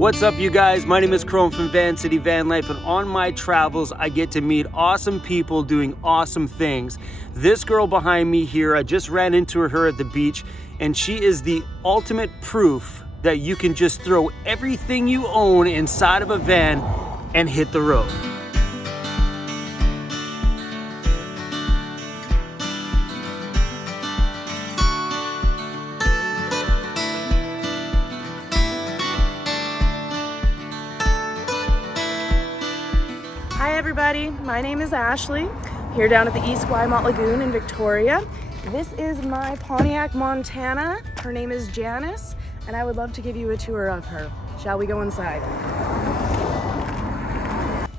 What's up, you guys? My name is Chrome from VANCITY Van Life, and on my travels, I get to meet awesome people doing awesome things. This girl behind me here, I just ran into her at the beach, and she is the ultimate proof that you can just throw everything you own inside of a van and hit the road. Hi everybody, my name is Ashley, here down at the East Guymont Lagoon in Victoria. This is my Pontiac, Montana. Her name is Janice, and I would love to give you a tour of her. Shall we go inside?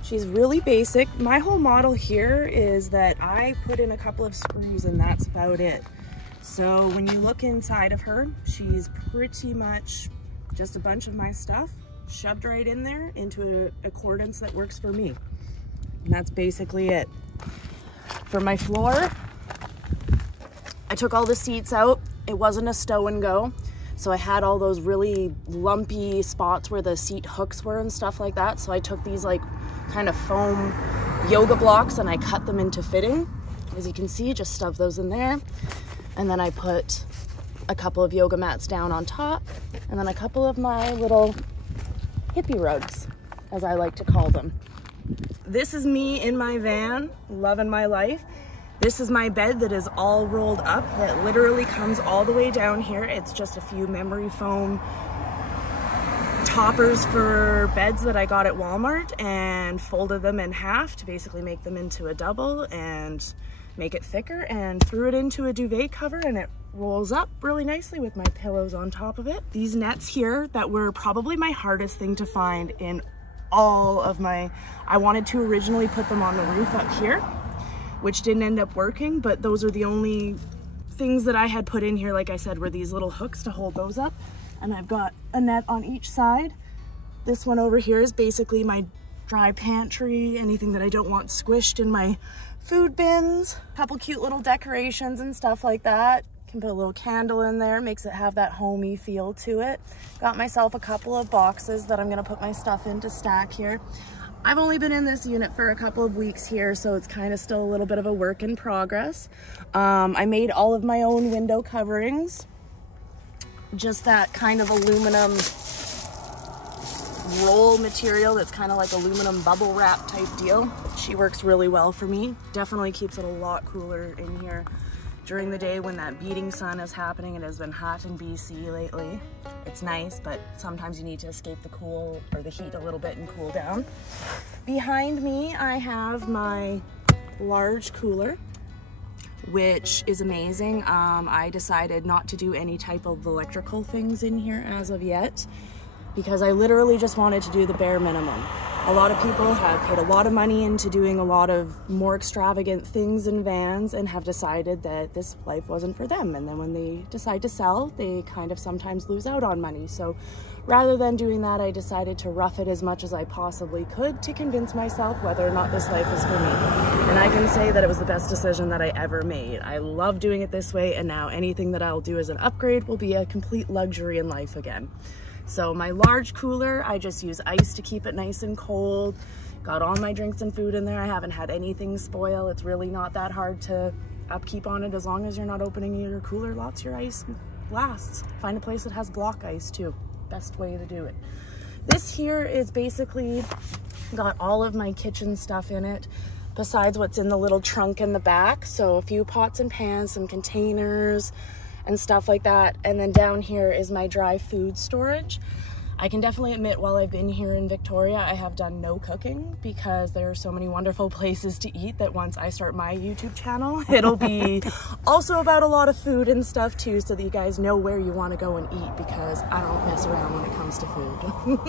She's really basic. My whole model here is that I put in a couple of screws and that's about it. So when you look inside of her, she's pretty much just a bunch of my stuff shoved right in there into accordance that works for me. And that's basically it. For my floor, I took all the seats out. It wasn't a stow and go. So I had all those really lumpy spots where the seat hooks were and stuff like that. So I took these like kind of foam yoga blocks and I cut them into fitting. As you can see, just stuff those in there. And then I put a couple of yoga mats down on top, and then a couple of my little hippie rugs, as I like to call them. This is me in my van, loving my life. This is my bed that is all rolled up, that literally comes all the way down here. It's just a few memory foam toppers for beds that I got at Walmart and folded them in half to basically make them into a double and make it thicker, and threw it into a duvet cover, and it rolls up really nicely with my pillows on top of it. These nets here that were probably my hardest thing to find in all of my, I wanted to originally put them on the roof up here, which didn't end up working, but those are the only things that I had put in here, like I said, were these little hooks to hold those up. And I've got a net on each side. This one over here is basically my dry pantry, anything that I don't want squished in my food bins. A couple cute little decorations and stuff like that. Can put a little candle in there, makes it have that homey feel to it. Got myself a couple of boxes that I'm gonna put my stuff in to stack here. I've only been in this unit for a couple of weeks here, so it's kind of still a little bit of a work in progress. I made all of my own window coverings. Just that kind of aluminum roll material that's kind of like aluminum bubble wrap type deal. She works really well for me. Definitely keeps it a lot cooler in here during the day when that beating sun is happening. It has been hot in BC lately. It's nice, but sometimes you need to escape the cool or the heat a little bit and cool down. Behind me, I have my large cooler, which is amazing. I decided not to do any type of electrical things in here as of yet, because I literally just wanted to do the bare minimum. A lot of people have paid a lot of money into doing a lot of more extravagant things in vans and have decided that this life wasn't for them. And then when they decide to sell, they kind of sometimes lose out on money. So rather than doing that, I decided to rough it as much as I possibly could to convince myself whether or not this life was for me. And I can say that it was the best decision that I ever made. I love doing it this way, and now anything that I'll do as an upgrade will be a complete luxury in life again. So my large cooler, I just use ice to keep it nice and cold. Got all my drinks and food in there. I haven't had anything spoil. It's really not that hard to upkeep on it as long as you're not opening your cooler. Lots of your ice lasts. Find a place that has block ice too. Best way to do it. This here is basically got all of my kitchen stuff in it, besides what's in the little trunk in the back. So a few pots and pans, some containers, and stuff like that. And then down here is my dry food storage. I can definitely admit, while I've been here in Victoria, I have done no cooking because there are so many wonderful places to eat that once I start my YouTube channel, it'll be also about a lot of food and stuff too, so that you guys know where you want to go and eat, because I don't mess around when it comes to food.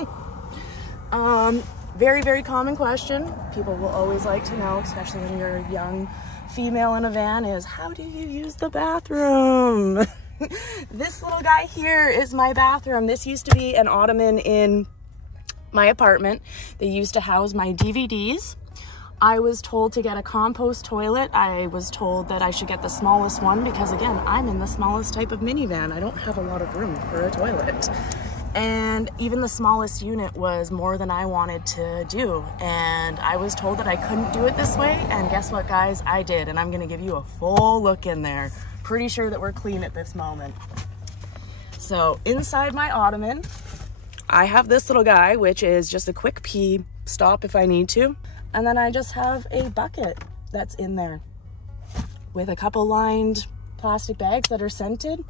Very, very common question people will always like to know, especially when you're a young female in a van, is how do you use the bathroom? This little guy here is my bathroom. This used to be an ottoman in my apartment. They used to house my DVDs. I was told to get a compost toilet. I was told that I should get the smallest one because, again, I'm in the smallest type of minivan. I don't have a lot of room for a toilet. And even the smallest unit was more than I wanted to do. And I was told that I couldn't do it this way. And guess what, guys? I did. And I'm gonna give you a full look in there. Pretty sure that we're clean at this moment. So inside my ottoman, I have this little guy, which is just a quick pee stop if I need to. And then I just have a bucket that's in there with a couple lined plastic bags that are scented.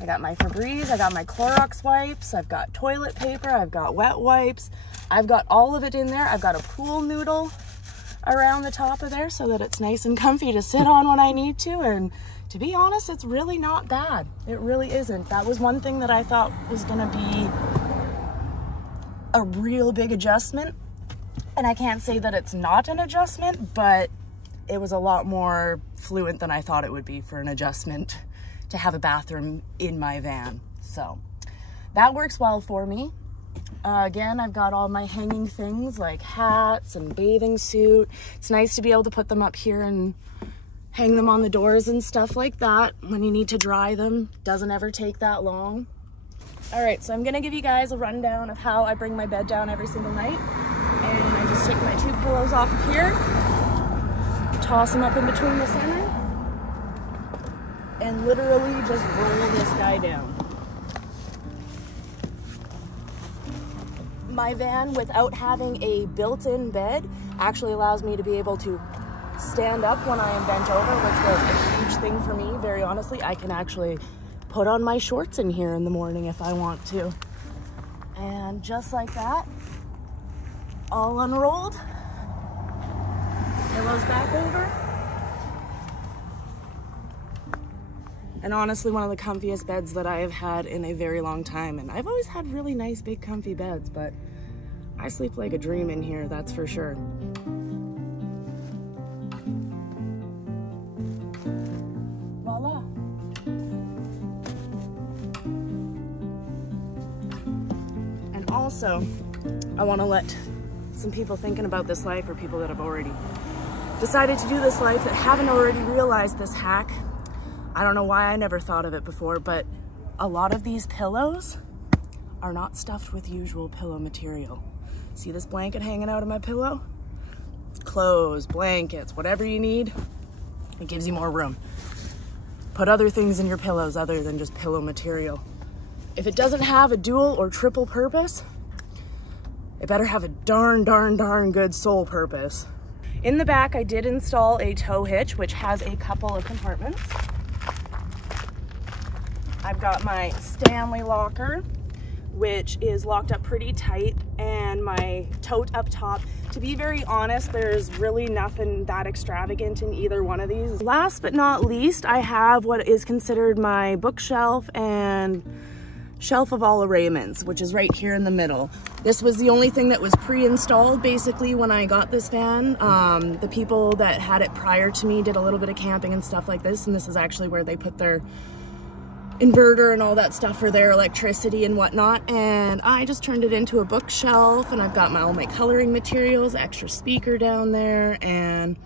I got my Febreze, I got my Clorox wipes, I've got toilet paper, I've got wet wipes. I've got all of it in there. I've got a pool noodle around the top of there so that it's nice and comfy to sit on when I need to. And to be honest, it's really not bad. It really isn't. That was one thing that I thought was gonna be a real big adjustment. And I can't say that it's not an adjustment, but it was a lot more fluent than I thought it would be for an adjustment to have a bathroom in my van. So that works well for me. Again, I've got all my hanging things like hats and bathing suit. It's nice to be able to put them up here and hang them on the doors and stuff like that when you need to dry them. Doesn't ever take that long. All right, so I'm gonna give you guys a rundown of how I bring my bed down every single night. And I just take my 2 pillows off of here, toss them up in between the center, and literally just roll this guy down. My van, without having a built-in bed, actually allows me to be able to stand up when I am bent over, which was a huge thing for me. Very honestly, I can actually put on my shorts in here in the morning if I want to. And just like that, all unrolled, pillows back over. And honestly, one of the comfiest beds that I have had in a very long time. And I've always had really nice, big, comfy beds, but I sleep like a dream in here, that's for sure. Voila. And also, I want to let some people thinking about this life, or people that have already decided to do this life that haven't already realized this hack. I don't know why I never thought of it before, but a lot of these pillows are not stuffed with usual pillow material. See this blanket hanging out of my pillow? Clothes, blankets, whatever you need, it gives you more room. Put other things in your pillows other than just pillow material. If it doesn't have a dual or triple purpose, it better have a darn good sole purpose. In the back, I did install a tow hitch, which has a couple of compartments. I've got my Stanley locker, which is locked up pretty tight, and my tote up top. To be very honest, there's really nothing that extravagant in either one of these. Last but not least, I have what is considered my bookshelf and shelf of all arraignments, which is right here in the middle. This was the only thing that was pre-installed basically when I got this van. The people that had it prior to me did a little bit of camping and stuff like this, and this is actually where they put their inverter and all that stuff for their electricity and whatnot. And I just turned it into a bookshelf, and I've got all my coloring materials, extra speaker down there, and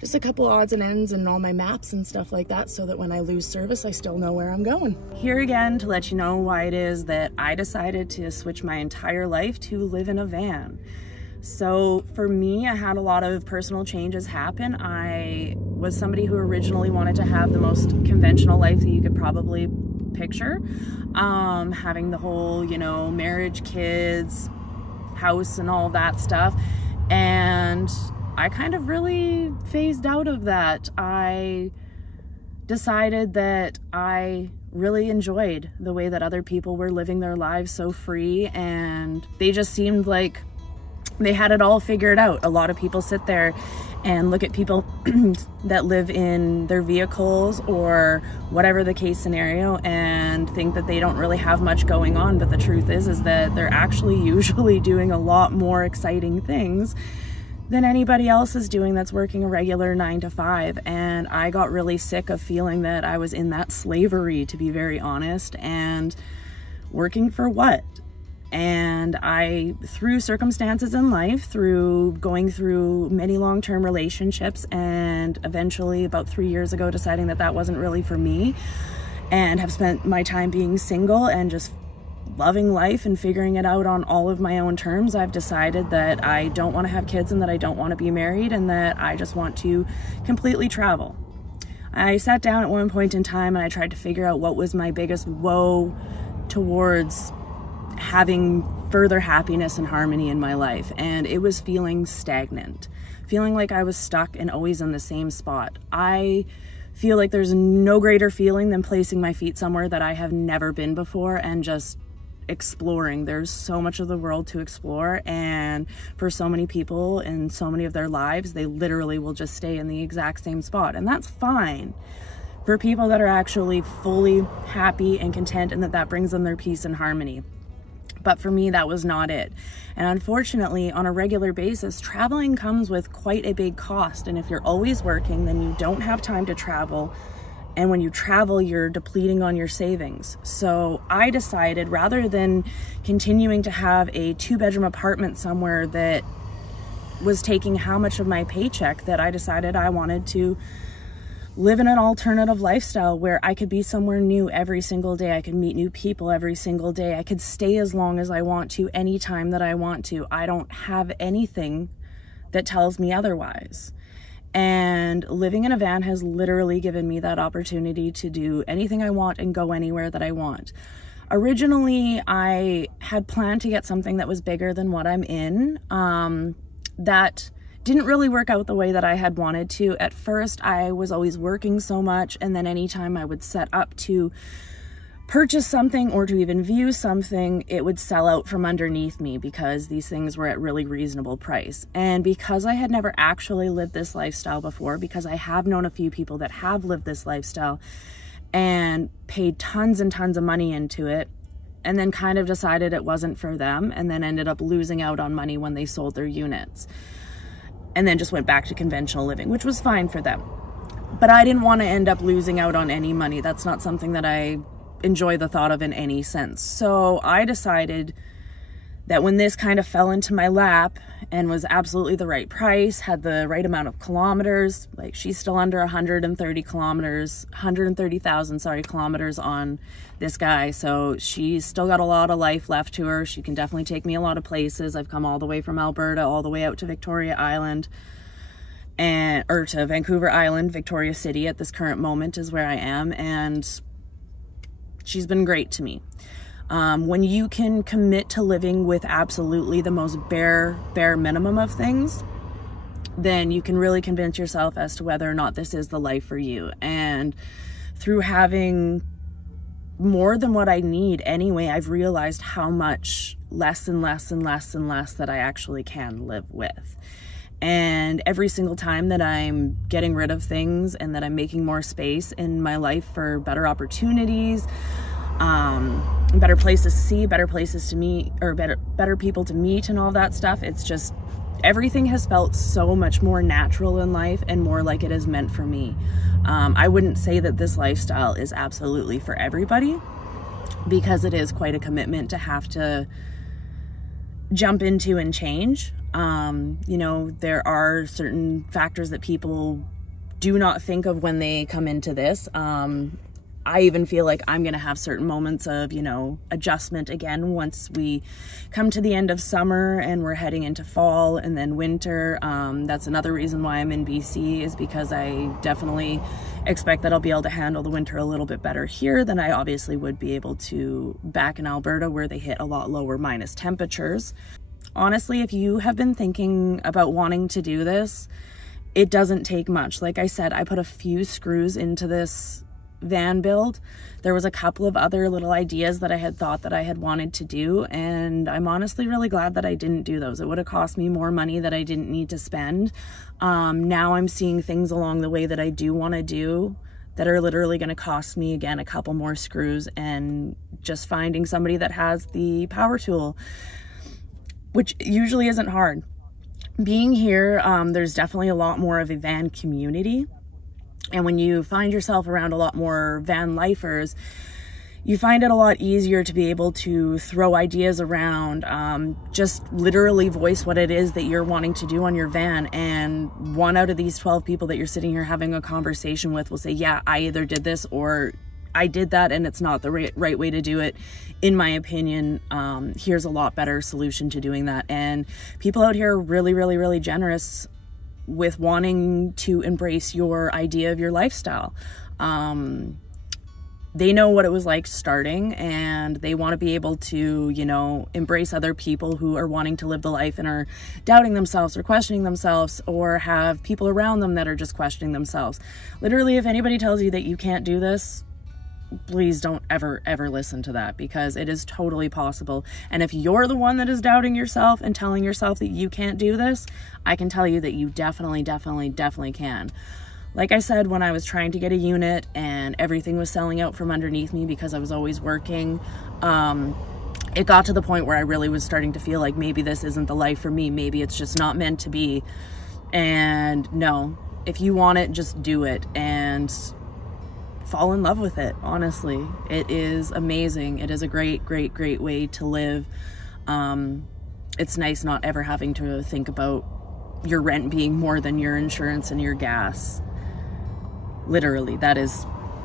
just a couple odds and ends and all my maps and stuff like that, so that when I lose service, I still know where I'm going. Here again to let you know why it is that I decided to switch my entire life to live in a van. So for me, I had a lot of personal changes happen. I was somebody who originally wanted to have the most conventional life that you could probably picture. Having the whole, you know, marriage, kids, house and all that stuff. And I kind of really phased out of that. I decided that I really enjoyed the way that other people were living their lives so free, and they just seemed like they had it all figured out. A lot of people sit there and look at people that live in their vehicles or whatever the case scenario and think that they don't really have much going on, but the truth is that they're actually usually doing a lot more exciting things than anybody else is doing that's working a regular 9 to 5. And I got really sick of feeling that I was in that slavery, to be very honest, and working for what? And I, through circumstances in life, through going through many long-term relationships, and eventually about 3 years ago deciding that that wasn't really for me, and have spent my time being single and just loving life and figuring it out on all of my own terms, I've decided that I don't want to have kids and that I don't want to be married and that I just want to completely travel. I sat down at one point in time and I tried to figure out what was my biggest woe towards having further happiness and harmony in my life, and it was feeling stagnant, feeling like I was stuck and always in the same spot. I feel like there's no greater feeling than placing my feet somewhere that I have never been before and just exploring. There's so much of the world to explore, and for so many people in so many of their lives, they literally will just stay in the exact same spot, and that's fine for people that are actually fully happy and content and that brings them their peace and harmony. But for me, that was not it. And unfortunately, on a regular basis, traveling comes with quite a big cost. And if you're always working, then you don't have time to travel. And when you travel, you're depleting on your savings. So I decided, rather than continuing to have a 2-bedroom apartment somewhere that was taking how much of my paycheck, that I decided I wanted to live in an alternative lifestyle where I could be somewhere new every single day. I could meet new people every single day. I could stay as long as I want to, anytime that I want to. I don't have anything that tells me otherwise. And living in a van has literally given me that opportunity to do anything I want and go anywhere that I want. Originally, I had planned to get something that was bigger than what I'm in. That didn't really work out the way that I had wanted to. At first, I was always working so much, and then anytime I would set up to purchase something or to even view something, it would sell out from underneath me because these things were at really reasonable price. And because I had never actually lived this lifestyle before, because I have known a few people that have lived this lifestyle and paid tons and tons of money into it, and then kind of decided it wasn't for them, and then ended up losing out on money when they sold their units, and then just went back to conventional living, which was fine for them. But I didn't want to end up losing out on any money. That's not something that I enjoy the thought of in any sense. So I decided that when this kind of fell into my lap and was absolutely the right price, had the right amount of kilometers, like she's still under 130,000 kilometers on this guy. So she's still got a lot of life left to her. She can definitely take me a lot of places. I've come all the way from Alberta, all the way out to Victoria Island, or to Vancouver Island. Victoria City at this current moment is where I am, and she's been great to me. When you can commit to living with absolutely the most bare minimum of things, then you can really convince yourself as to whether or not this is the life for you. And through having more than what I need anyway, I've realized how much less and less and less and less that I actually can live with. And every single time that I'm getting rid of things and that I'm making more space in my life for better opportunities, better places to see, better places to meet, or better people to meet and all that stuff, it's just, everything has felt so much more natural in life and more like it is meant for me. I wouldn't say that this lifestyle is absolutely for everybody, because it is quite a commitment to have to jump into and change. You know, there are certain factors that people do not think of when they come into this. I even feel like I'm going to have certain moments of, you know, adjustment again once we come to the end of summer and we're heading into fall and then winter. That's another reason why I'm in BC, is because I definitely expect that I'll be able to handle the winter a little bit better here than I obviously would be able to back in Alberta, where they hit a lot lower minus temperatures. Honestly, if you have been thinking about wanting to do this, it doesn't take much. Like I said, I put a few screws into this van build. There was a couple of other little ideas that I had thought that I had wanted to do, and I'm honestly really glad that I didn't do those. It would have cost me more money that I didn't need to spend. Now I'm seeing things along the way that I do want to do that are literally going to cost me, again, a couple more screws, and just finding somebody that has the power tool, which usually isn't hard. Being here, there's definitely a lot more of a van community. And when you find yourself around a lot more van lifers, you find it a lot easier to be able to throw ideas around, just literally voice what it is that you're wanting to do on your van. And 1 out of these 12 people that you're sitting here having a conversation with will say, yeah, I either did this or I did that and it's not the right way to do it. In my opinion, here's a lot better solution to doing that. And people out here are really, really, really generous with wanting to embrace your idea of your lifestyle. They know what it was like starting, and they want to be able to, you know, embrace other people who are wanting to live the life and are doubting themselves or questioning themselves, or have people around them that are just questioning themselves. Literally, if anybody tells you that you can't do this, please don't ever listen to that, because it is totally possible. And if you're the one that is doubting yourself and telling yourself that you can't do this, I can tell you that you definitely can. Like I said, when I was trying to get a unit and everything was selling out from underneath me because I was always working, it got to the point where I really was starting to feel like maybe this isn't the life for me. Maybe it's just not meant to be. And no, if you want it, just do it and fall in love with it. Honestly, it is amazing. It is a great way to live. It's nice not ever having to think about your rent being more than your insurance and your gas. Literally, that is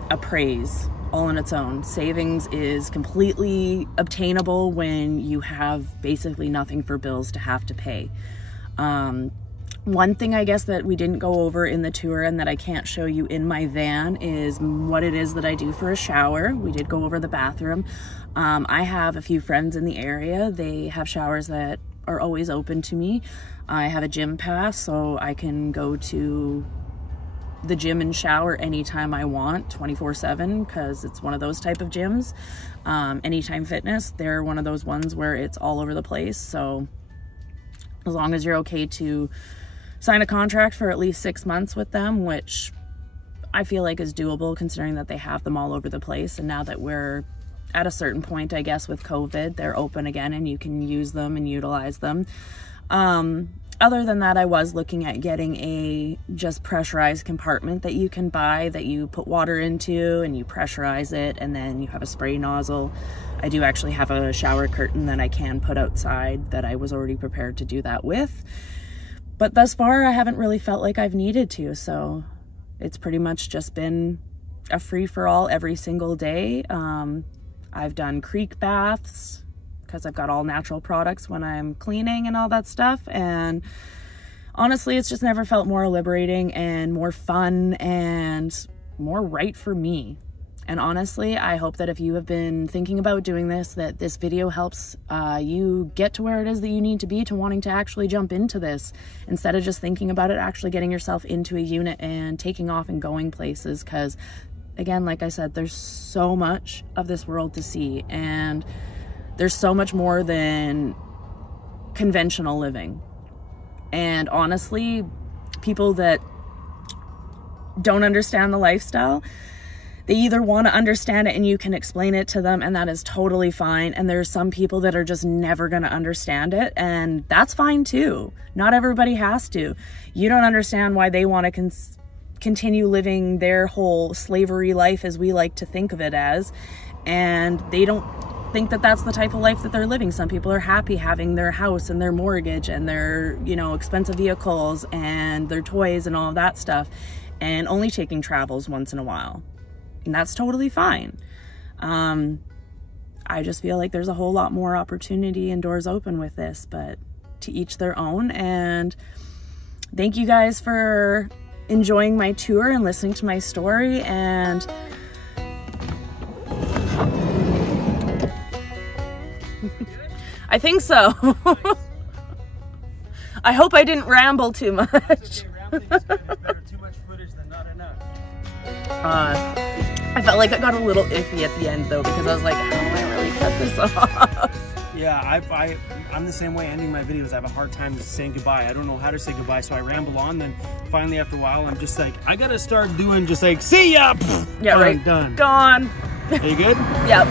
a praise all on its own. Savings is completely obtainable when you have basically nothing for bills to have to pay. One thing I guess that we didn't go over in the tour and that I can't show you in my van is what it is that I do for a shower. We did go over the bathroom. I have a few friends in the area. They have showers that are always open to me. I have a gym pass, so I can go to the gym and shower anytime I want, 24/7, because it's one of those type of gyms. Anytime Fitness, they're one of those ones where it's all over the place. So as long as you're okay to sign a contract for at least 6 months with them, which I feel like is doable considering that they have them all over the place. And now that we're at a certain point, I guess, with COVID, they're open again and you can use them and utilize them. Other than that, I was looking at getting a just pressurized compartment that you can buy, that you put water into and you pressurize it, and then you have a spray nozzle. I do actually have a shower curtain that I can put outside that I was already prepared to do that with. But thus far, I haven't really felt like I've needed to, so it's pretty much just been a free-for-all every single day. I've done creek baths, because I've got all natural products when I'm cleaning and all that stuff. And honestly, it's just never felt more liberating and more fun and more right for me. And honestly, I hope that if you have been thinking about doing this, that this video helps you get to where it is that you need to be to wanting to actually jump into this, instead of just thinking about it, actually getting yourself into a unit and taking off and going places. Because again, like I said, there's so much of this world to see, and there's so much more than conventional living. And honestly, people that don't understand the lifestyle, they either want to understand it and you can explain it to them, and that is totally fine. And there's some people that are just never going to understand it, and that's fine too. Not everybody has to. You don't understand why they want to continue living their whole slavery life, as we like to think of it as, and they don't think that that's the type of life that they're living. Some people are happy having their house and their mortgage and their, you know, expensive vehicles and their toys and all of that stuff, and only taking travels once in a while. And that's totally fine. I just feel like there's a whole lot more opportunity and doors open with this, but to each their own. And thank you guys for enjoying my tour and listening to my story. And I think so. I hope I didn't ramble too much. Rambling is good. It's better too much footage than not enough. I felt like it got a little iffy at the end though, because I was like, how do I really cut this off? Yeah, I'm the same way ending my videos. I have a hard time saying goodbye. I don't know how to say goodbye, so I ramble on. Then finally, after a while, I'm just like, I gotta start doing just like, see ya! Yeah, right. Done. Gone. Are you good? Yep.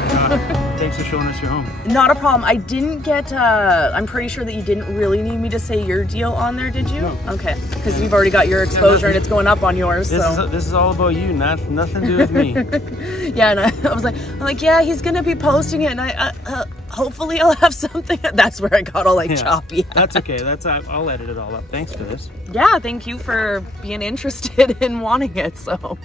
Thanks for showing us your home. Not a problem. I didn't get, I'm pretty sure that you didn't really need me to say your deal on there, did you? No. Okay, because you've already got your exposure and it's going up on yours. This is all about you, nothing to do with me. Yeah, and I'm like, yeah, he's gonna be posting it, and I hopefully I'll have something. That's where I got all like choppy. That's okay. I'll edit it all up. Thanks for this. Yeah, thank you for being interested in wanting it. So.